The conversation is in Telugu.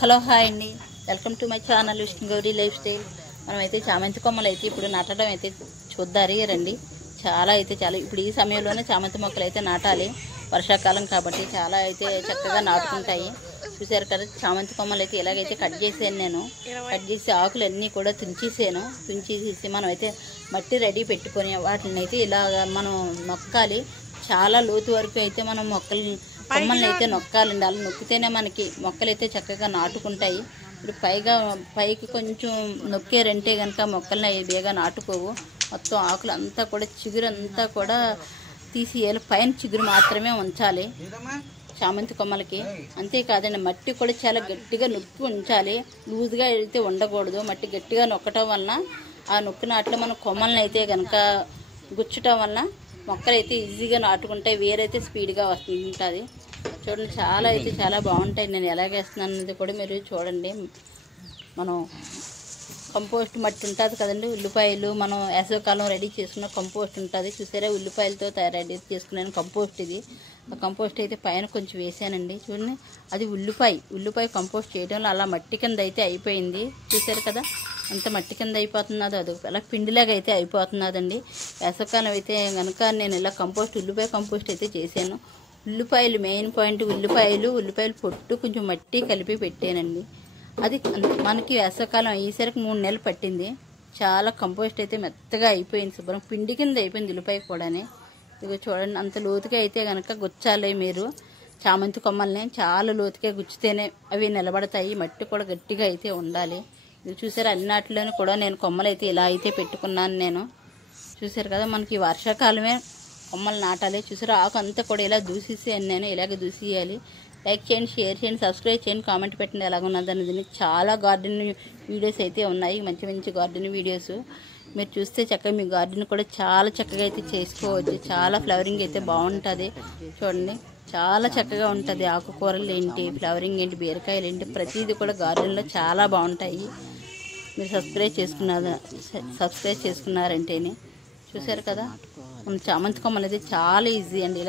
హలో హాయ్ అండి, welcome to my channel Vishnu Gauri life style. మనమైతే చామంతి కొమ్మలు అయితే ఇప్పుడు నాటడం అయితే చూద్దారి రండి. చాలా ఇప్పుడు ఈ సమయంలోనే చామంతి మొక్కలు అయితే నాటాలి. వర్షాకాలం కాబట్టి చాలా అయితే చక్కగా నాటుకుంటాయి. చూసారు కదా, చామంతి కొమ్మలు అయితే ఇలాగైతే కట్ చేసాను. నేను కట్ చేసి ఆకులన్నీ కూడా తుంచేసి మనం అయితే మట్టి రెడీ పెట్టుకొని వాటిని అయితే ఇలాగ మనం నొక్కాలి. చాలా లోతు వరకు అయితే మనం కొమ్మల్ని అయితే నొక్కాలండి. అలా నొక్కితేనే మనకి మొక్కలు అయితే చక్కగా నాటుకుంటాయి. ఇప్పుడు పైకి కొంచెం నొక్కారంటే కనుక మొక్కల్ని బేగా నాటుకోవు. మొత్తం ఆకులు అంతా కూడా చిగురు అంతా కూడా తీసేయాలి. పైన చిగురు మాత్రమే ఉంచాలి చామంతి కొమ్మలకి. అంతేకాదండి, మట్టి కూడా చాలా గట్టిగా నొక్కి ఉంచాలి. లూజ్గా అయితే ఉండకూడదు. మట్టి గట్టిగా నొక్కటం వలన ఆ నొక్కిన అట్లా మనం కొమ్మల్ని అయితే కనుక గుచ్చటం వలన మొక్కలు అయితే ఈజీగా నాటుకుంటాయి. వేరైతే స్పీడ్గా వస్తుంటుంది. చూడండి, చాలా బాగుంటాయి. నేను ఎలాగేస్తున్నాను అనేది కూడా మీరు చూడండి. మనం కంపోస్ట్ మట్టి ఉంటుంది కదండి, ఉల్లిపాయలు మనం వేసవికాలం రెడీ చేసుకున్న కంపోస్ట్ ఉంటుంది చూసారా, ఉల్లిపాయలతో రెడీ చేసుకున్నాను కంపోస్ట్. ఇది ఆ కంపోస్ట్ అయితే పైన కొంచెం వేసానండి. చూడండి, అది ఉల్లిపాయ కంపోస్ట్ చేయడంలో అలా మట్టి కింద అయితే అయిపోయింది. చూసారు కదా, అంత మట్టి కింద అయిపోతున్నది. అది అలా పిండిలాగా అయితే అయిపోతున్నదండి. వేసవికాలం అయితే కనుక నేను ఇలా ఉల్లిపాయ కంపోస్ట్ అయితే చేశాను. ఉల్లిపాయలు మెయిన్ పాయింట్, ఉల్లిపాయలు పొట్టు కొంచెం మట్టి కలిపి పెట్టానండి. అది మనకి వేసవికాలం అయ్యేసరికి 3 నెలలు పట్టింది. చాలా కంపోస్ట్ అయితే మెత్తగా అయిపోయింది. శుభ్రం పిండి కింద అయిపోయింది ఉల్లిపాయ కూడానే. ఇదిగో చూడండి, అంత లోతుగా అయితే కనుక గుచ్చాలి మీరు చామంతి కొమ్మల్ని. చాలా లోతుగా గుచ్చితేనే అవి నిలబడతాయి. మట్టి కూడా గట్టిగా అయితే ఉండాలి. ఇది చూసారు, అన్నిటిలోనూ కూడా నేను కొమ్మలు అయితే ఇలా అయితే పెట్టుకున్నాను నేను. చూసారు కదా, మనకి వర్షాకాలమే కొమ్మలు నాటాలి. చూసారు, ఆకు అంతా కూడా ఇలా దూసేసాను నేను. ఇలాగ దూసేయాలి. లైక్ చేయండి, షేర్ చేయండి, సబ్స్క్రైబ్ చేయండి, కామెంట్ పెట్టండి ఎలాగున్నది అనేది. చాలా గార్డెన్ వీడియోస్ అయితే ఉన్నాయి, మంచి గార్డెన్ వీడియోస్. మీరు చూస్తే చక్కగా మీ గార్డెన్ కూడా చాలా చక్కగా అయితే చేసుకోవచ్చు. చాలా ఫ్లవరింగ్ అయితే బాగుంటుంది. చూడండి, చాలా చక్కగా ఉంటుంది. ఆకుకూరలు ఏంటి, ఫ్లవరింగ్ ఏంటి, బీరకాయలు ఏంటి, ప్రతిదీ కూడా గార్డెన్లో చాలా బాగుంటాయి. మీరు సబ్స్క్రైబ్ చేసుకున్నారంటేనే. చూసారు కదా, చామంతి కొమ్మలు అయితే చాలా ఈజీ అండి. ఇలా